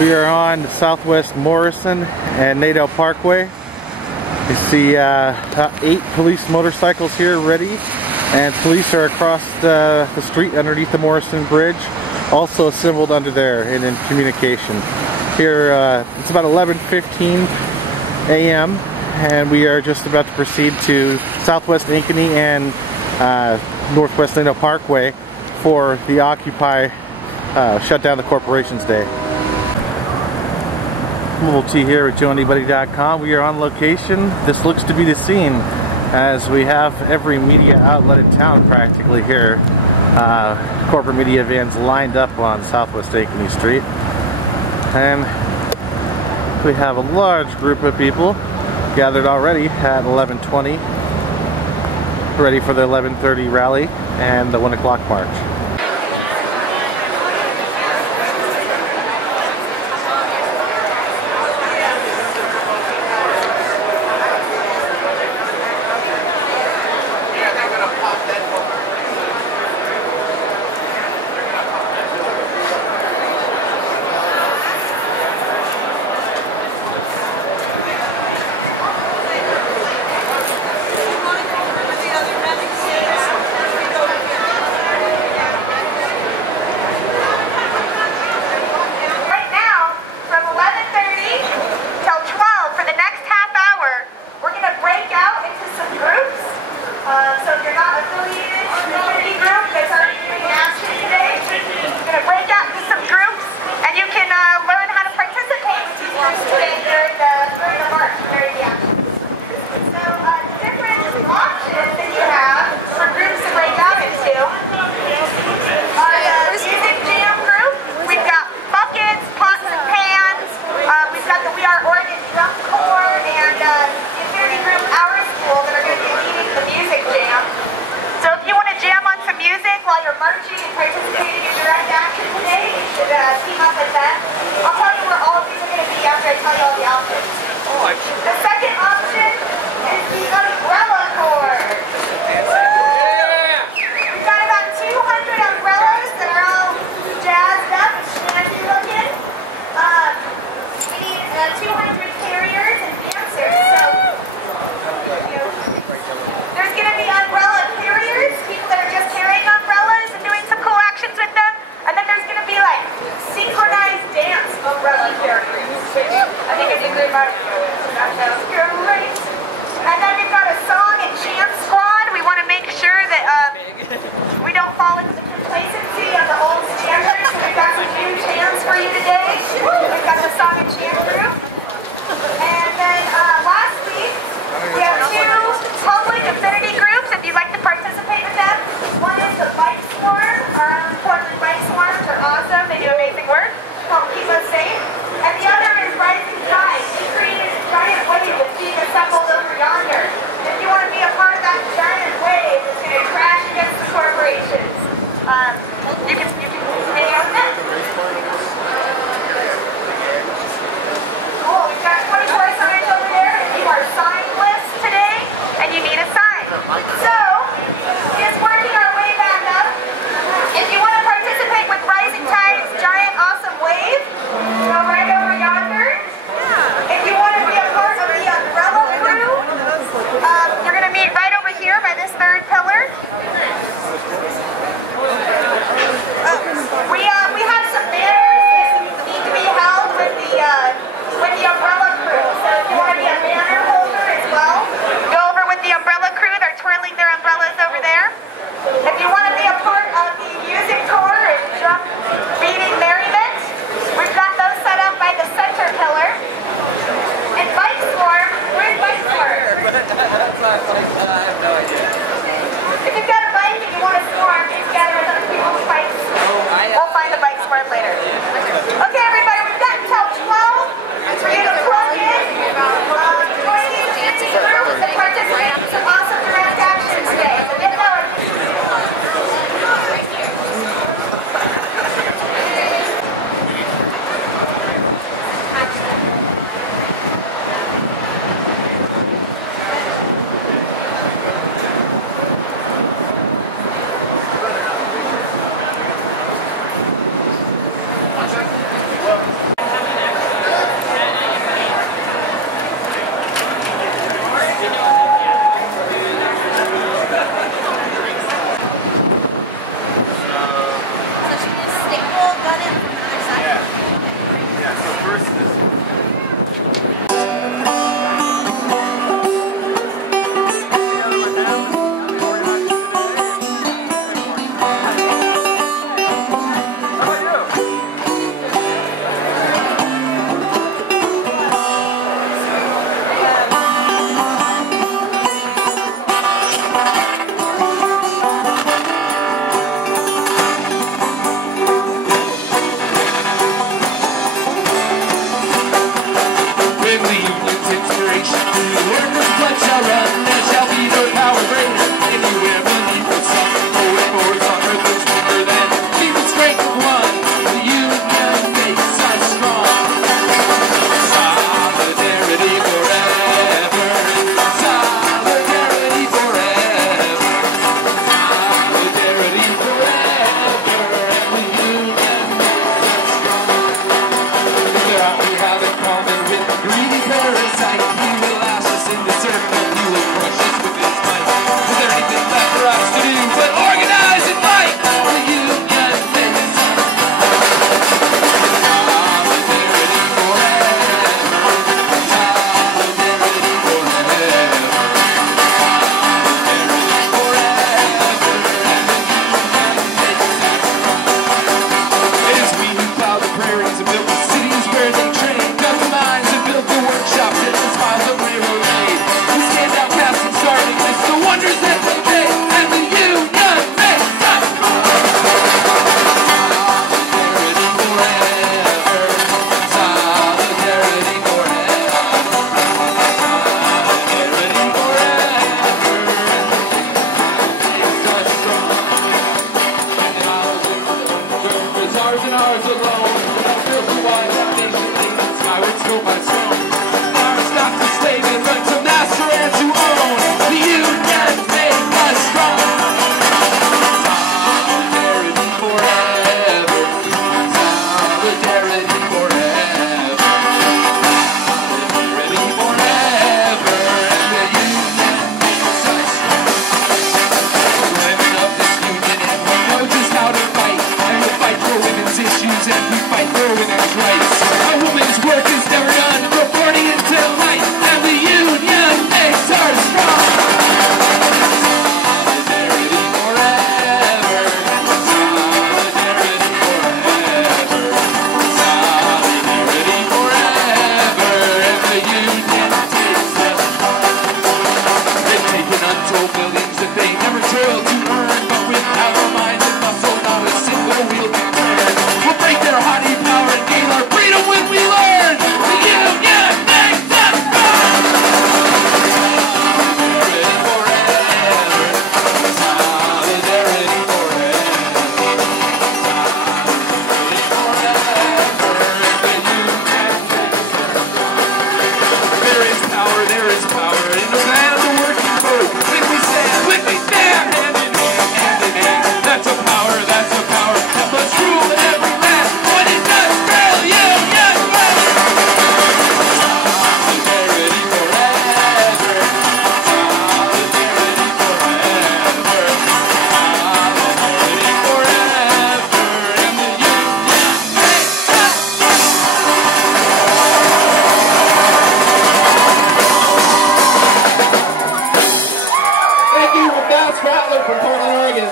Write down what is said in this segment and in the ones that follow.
We are on Southwest Morrison and Nadell Parkway. You see 8 police motorcycles here ready, and police are across the street underneath the Morrison Bridge, also assembled under there and in communication. Here it's about 11:15 a.m. and we are just about to proceed to Southwest Ankeny and Northwest Nadell Parkway for the Occupy Shut Down the Corporations Day. Mobile T here with JoeAnybody.com. We are on location. This looks to be the scene, as we have every media outlet in town practically here. Corporate media vans lined up on Southwest Ankeny Street. And we have a large group of people gathered already at 11:20, ready for the 11:30 rally and the 1 o'clock march. So if you're not affiliated with the community group that's already doing action today, you're going to break out into some groups and you can learn how to participate with these groups today during the march, during the action. So different options that you have for groups to break out into. Our music jam group, we've got buckets, pots and pans, we've got the We Are Oregon Drum Corps, and the affinity group Our School that are going to be leading the music jam. So if you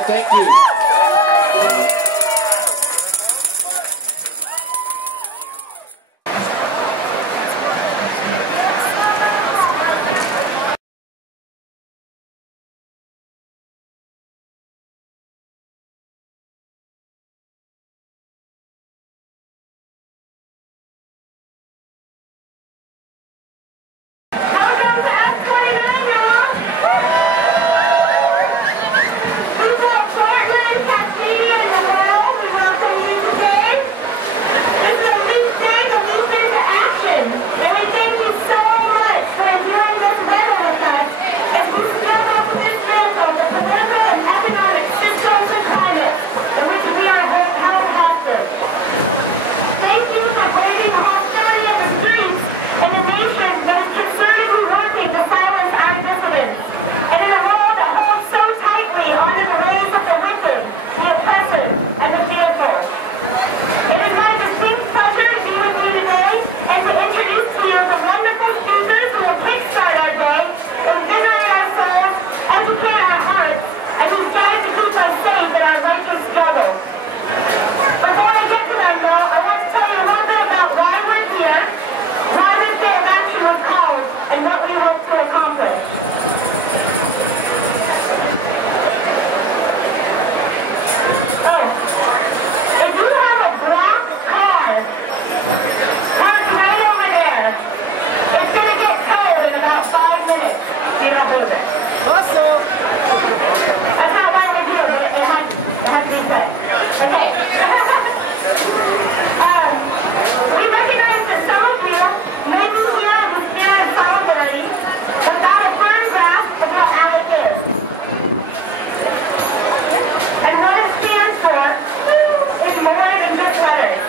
Thank you. Welcome to F29, y'all! People of Portland, Cascadia, and the world, we welcome you today. This is a leap day to leap into action. And we thank you so much for enduring this weather with us as we step up to dismantle the political and economic systems and climates in which we are held hostage. Thank you for braving the hostility of the streets and the nation that is concertedly working to silence our dissidents. And in a world that holds so tightly onto the ways of the wicked, the oppressive, and the fearful. It is my distinct pleasure to be with you today and to introduce to you the wonderful speakers who will kickstart our day, invigorate our souls, educate our hearts, and who strive to keep us safe in our righteous struggle. Before I get to them, though, I want to tell you a little bit about why we're here, why this day of action was called, and what we hope to accomplish. Oh, if you have a black car parked right over there, it's going to get towed in about 5 minutes if you don't move it. That's not why we're here, but it has to be said. Okay. We recognize that some of you may be here in the spirit of solidarity, but without a firm grasp of what ALEC is. And what it stands for is more than just letters.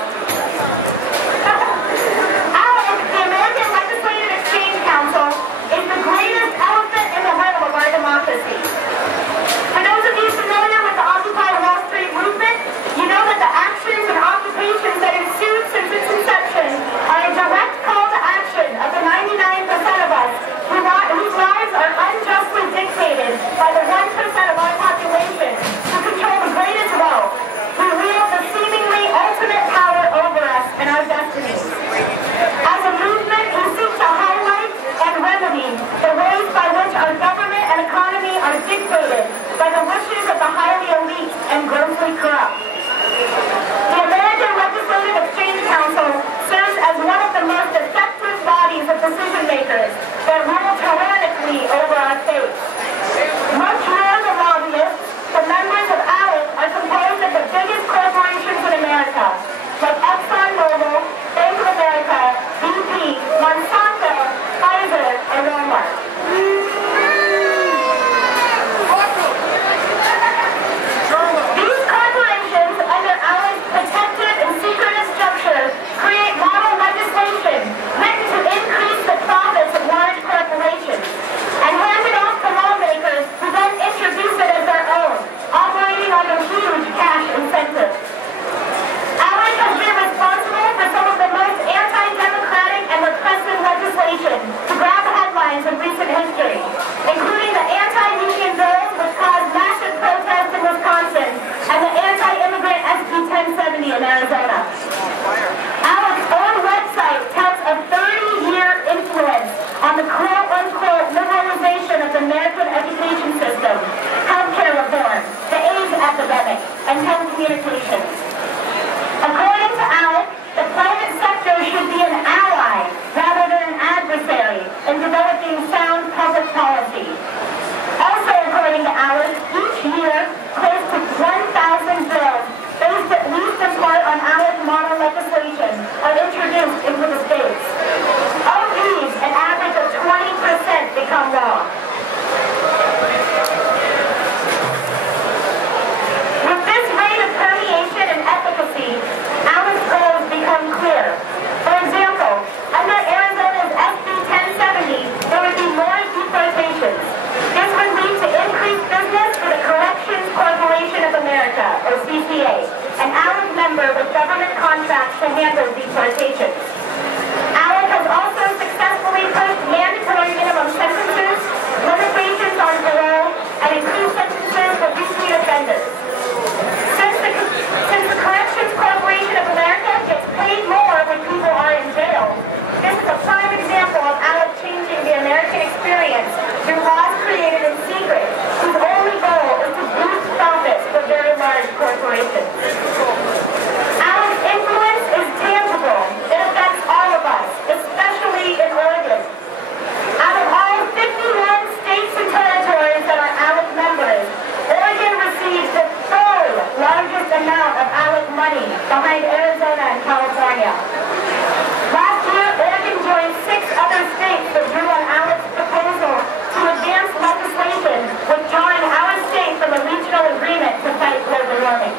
ALEC, the American Legislative Exchange Council, is the greatest elephant in the room of our democracy. For those of you familiar with the Occupy Wall Street movement, you know that the actions and occupations that ensued since its inception are a direct call to action of the 99% of us whose lives are unjustly dictated by the 1% of our population who control the greatest wealth, who wield the seemingly ultimate power over us and our destinies. As a movement, we seek to highlight and remedy the ways by which our government and economy are dictated by the wishes of the highly elite and grossly corrupt. The American Legislative Exchange Council serves as one of the most effective bodies of decision makers that rule tyrannically over our states. Much more than lobbyists, the members of ALEC are composed of the biggest corporations in America, like ExxonMobil, Bank of America, BP, Monsanto, Pfizer, and Walmart. These corporations, under ALEC's protected and secretive structure, create model legislation meant to increase the profits of large corporations and hand it off to lawmakers who then introduce it as their own, operating under huge cash incentives. ALEC has been responsible for some of the most anti-democratic and repressive legislation to grab headlines in recent history, including the anti-union bills which caused massive protests in Wisconsin and the anti-immigrant SB 1070 in Arizona. ALEC's own website touts a 30-year influence on the quote-unquote liberalization of the American education system, healthcare reform, the AIDS epidemic, and telecommunications. According to ALEC, the private sector should be an ally rather than an adversary in developing sound public policy. Also, according to ALEC, each year, close to 1,000 bills based at least in part on ALEC model legislation are introduced into the states. Of these, an average of 20% become law. With this rate of permeation and efficacy, ALEC's goals become clear. For example, under Arizona's SB 1070, there would be more deportations. This would lead to increased business for the Corrections Corporation of America, or CCA, an ALEC member with government contracts to handle deportations. ALEC has also successfully pushed mandatory minimum sentences, limitations on parole, and increased sentences for repeat offenders. money behind Arizona and California. Last year, Oregon joined 6 other states that drew on ALEC's proposal to advance legislation withdrawing our state from a regional agreement to fight global warming.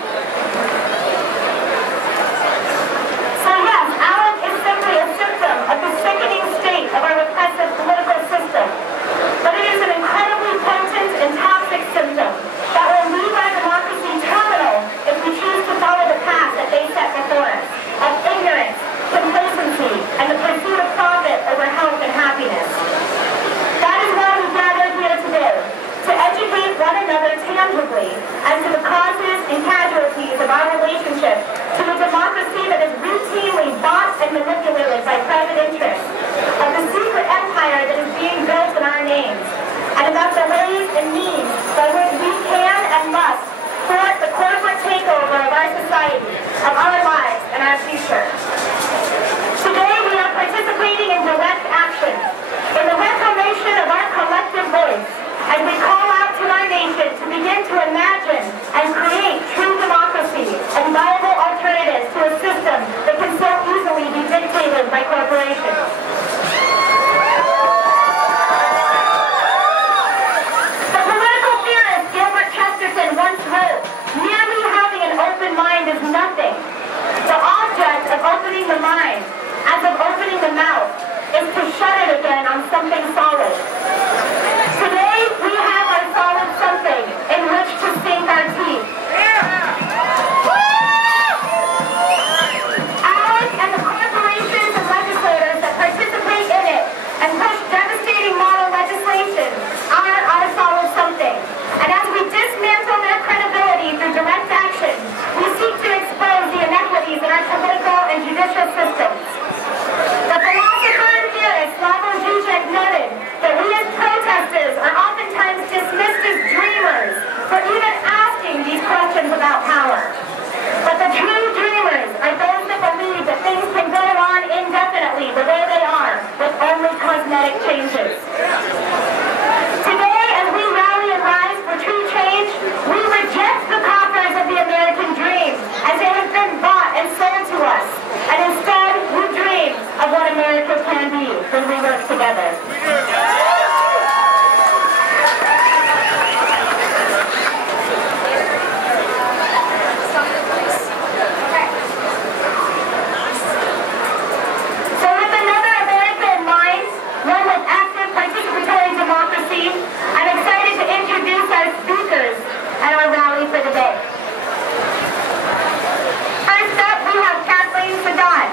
So yes, ALEC is simply a symptom of the sickening state of our repressive political system. But it is an incredibly potent and toxic symptom that will leave our democracy terminal if we choose to follow the path that they set before us, of ignorance, complacency, and the pursuit of profit over health and happiness. That is why we gathered here today, to educate one another tangibly as to the causes and casualties of our relationship to a democracy that is routinely bought and manipulated by private interests, of the secret empire that is being built in our names, and about the ways and means by which we can and must thwart the corporate takeover of our society, of our lives, and our future. Today we are participating in direct action, in the reclamation of our collective voice, as we call out to our nation to begin to imagine and create true democracy and viable alternatives to a system that can so easily be dictated by corporations. The political theorist Gilbert Chesterton once wrote, "Merely having an open mind is nothing. The object of opening the mind, as of opening the mouth, is to shut it again on something solid." Today, we have our solid something in which to sink our teeth. ALEC and the corporations and legislators that participate in it and push devastating model legislation are our solid something. And as we dismantle their credibility through direct action, we seek to expose the inequities in our political and judicial systems. The philosopher and theorist Slavoj Žižek noted that we as protesters are oftentimes dismissed as dreamers for even asking these questions about power. But the true dreamers are those that believe that things can go on indefinitely the way they are, with only cosmetic changes. Today, as we rally and rise for true change, we reject the coffers of the American dream as they have been bought and sold to us, and instead we dream of what America can be when we work together. So with another America in mind, one with active participatory democracy, I'm excited to introduce our speakers at our rally for the day. First up, we have Kathleen Sadat,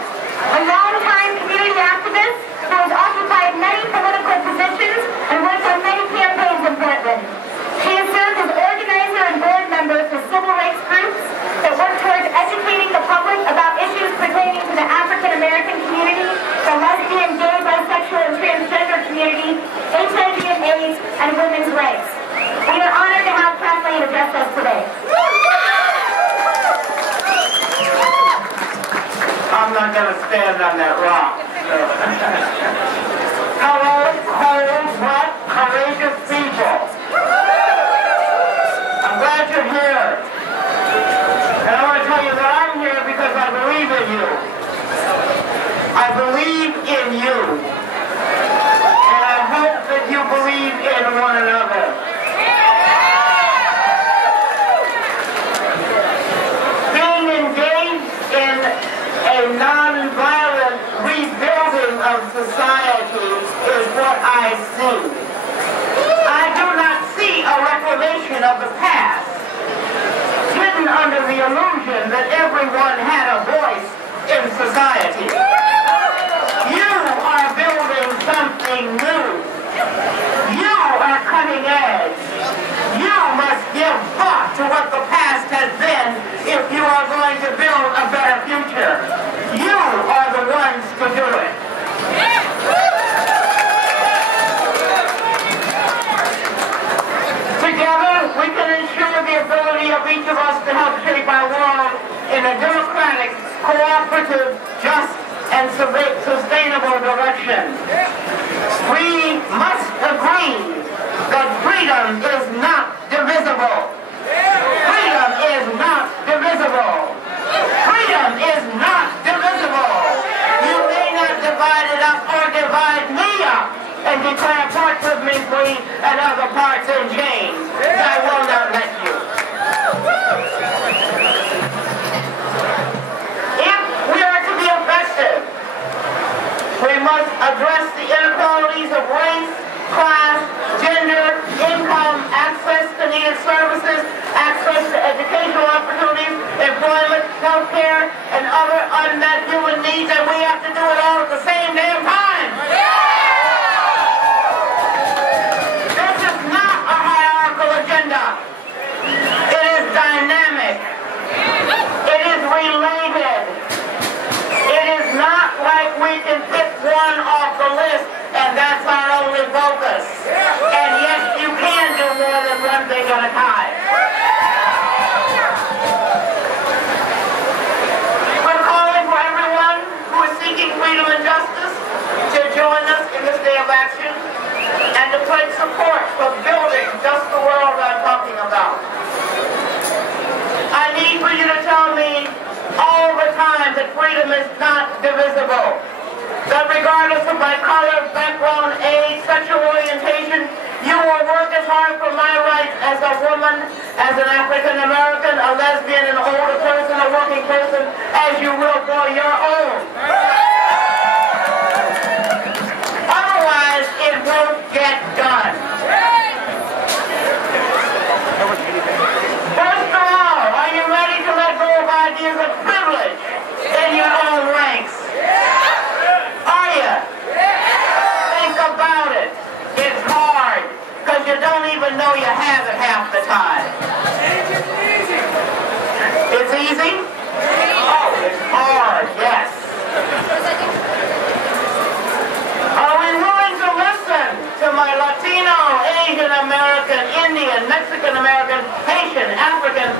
a longtime community activist who has occupied many political positions and worked on many campaigns in Portland. She has served as organizer and board member for civil rights groups that work towards educating the public about issues pertaining to the African American community, the lesbian, gay, bisexual, and transgender community, HIV and AIDS, and women's rights. We are honored to have Kathleen address us today. I'm not going to stand on that rock. Hello, what courageous people. I'm glad you're here. And I want to tell you that I'm here because I believe in you. I believe in you. And I hope that you believe in one another. Being engaged in a non-violent rebuilding of society is what I see. I do not see a reclamation of the past, hidden under the illusion that everyone had a voice in society. You are building something new. You are cutting edge. You must give thought to what the past has been if you are going to build a better future. You are the ones to do it. Together, we can ensure the ability of each of us to help shape our world in a democratic, cooperative, just, and sustainable direction. We must agree that freedom is not divisible. Freedom is not divisible. and other parts in chains. I will not let you. If we are to be effective, we must address the inequalities of race, class, gender, income, access to needed services, access to educational opportunities, employment, health care, and other unmet human needs, and we have to do it all at the same damn time. This is not a hierarchical agenda. It is dynamic. It is related. It is not like we can pick one off the list and that's our only focus. And yes, you can do more than one thing at a time. We're calling for everyone who is seeking freedom and justice to join us in this day of action and to pledge support for building just the world I'm talking about. I need for you to tell me all the time that freedom is not divisible. That regardless of my color, background, age, sexual orientation, you will work as hard for my rights as a woman, as an African American, a lesbian, an older person, a working person, as you will for your own. Otherwise, it won't get done. First of all, are you ready to let go of ideas of privilege in your own ranks? Are you? Think about it. It's hard, because you don't even know you have it half the time. It's easy? Oh, it's hard, yes. Are we willing to listen to my Latino, Asian American, Indian, Mexican American, Haitian, African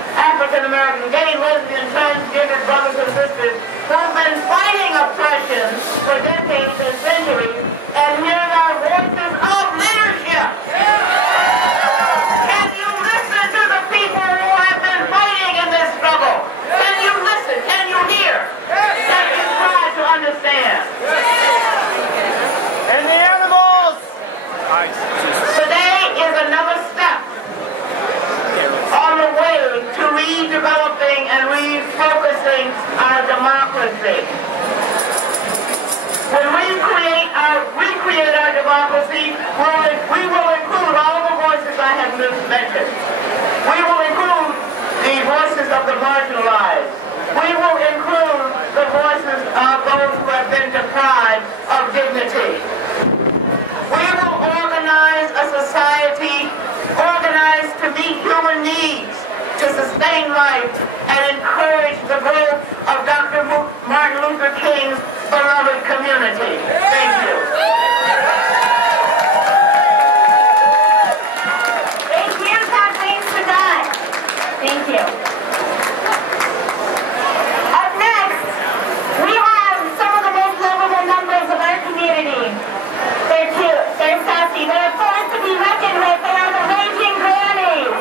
American, gay, lesbian, transgender brothers and sisters who've been fighting oppression for decades and centuries and hear our voices of leadership? Can you listen to the people who have been fighting in this struggle? Can you listen? Can you hear? Can you try to understand? And the animals! Today is another step on the way to redeveloping and refocusing our democracy. When we recreate our democracy, we will include all the voices I have mentioned. We will include the voices of the marginalized. We will include the voices of those who have been deprived of dignity. We will organize a society organized to meet human needs, to sustain life, and encourage the growth of Dr. Martin Luther King's beloved community. Thank you. Thank you, Kathleen Sadat. Thank you. Up next, we have some of the most lovable members of our community. They're cute, they're sassy, they're a force to be reckoned with. They are the Raging Grannies.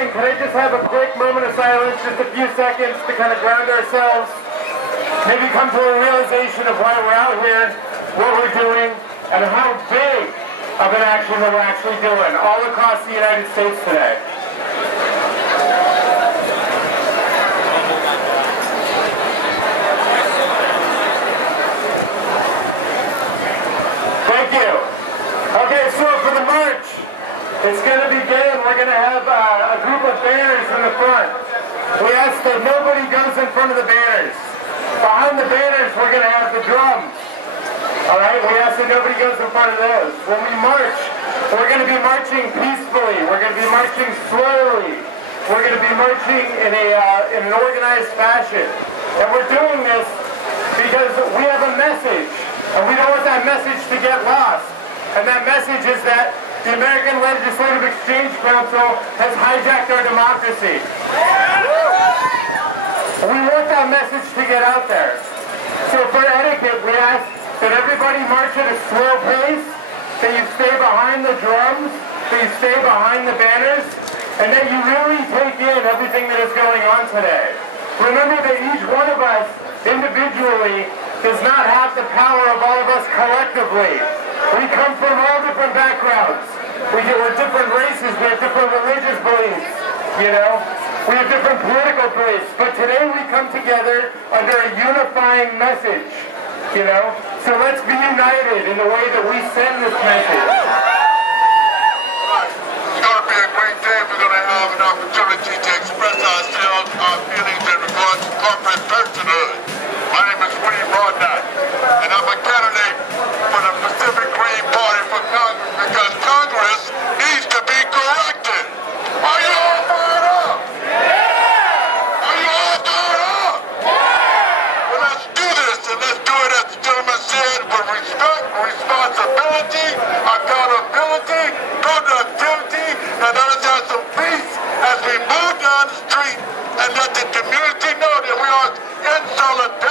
dying, can I just have a quick moment of silence, just a few seconds to kind of ground ourselves? Maybe come to a realization of why we're out here, what we're doing, and how big of an action that we're actually doing all across the United States today. Thank you. Okay, so for the march, it's going to begin. We're going to have a group of banners in the front. We ask that nobody goes in front of the banners. Behind the banners, we're going to have the drums. Alright, we ask that nobody goes in front of those. When we march, we're going to be marching peacefully. We're going to be marching slowly. We're going to be marching in an organized fashion. And we're doing this because we have a message. And we don't want that message to get lost. And that message is that the American Legislative Exchange Council has hijacked our democracy. We want that message to get out there. So for etiquette, we ask that everybody march at a slow pace, that you stay behind the drums, that you stay behind the banners, and that you really take in everything that is going on today. Remember that each one of us individually does not have the power of all of us collectively. We come from all different backgrounds. We're different races, we have different religious beliefs, you know? We have different political beliefs, but today we come together under a unifying message, you know? So let's be united in the way that we send this message. It's going to be a great day. We're going to have an opportunity to express ourselves, our feelings in regards to corporate personhood. My name is William Rodnott, and I'm a candidate for the Pacific Green Party for Congress because Congress needs to be corrected. Are you all fired up? Yeah! Are you all fired up? Yeah! Well, let's do this, and let's do it as the gentleman said, with respect, responsibility, accountability, productivity, and let us have some peace as we move down the street and let the community know that we are in solidarity.